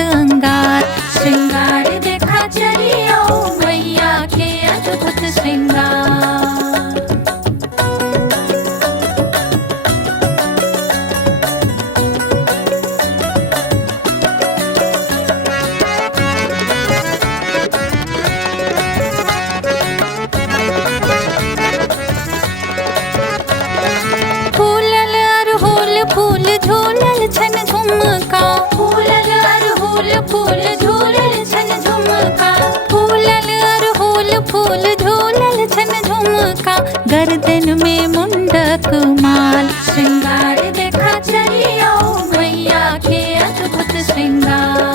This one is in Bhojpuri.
अंगार। श्रृंगार देखा चलियो मैया के अद्भुत श्रृंगार। फूल झूलल छन झुमका, फूलल अरहुल फूल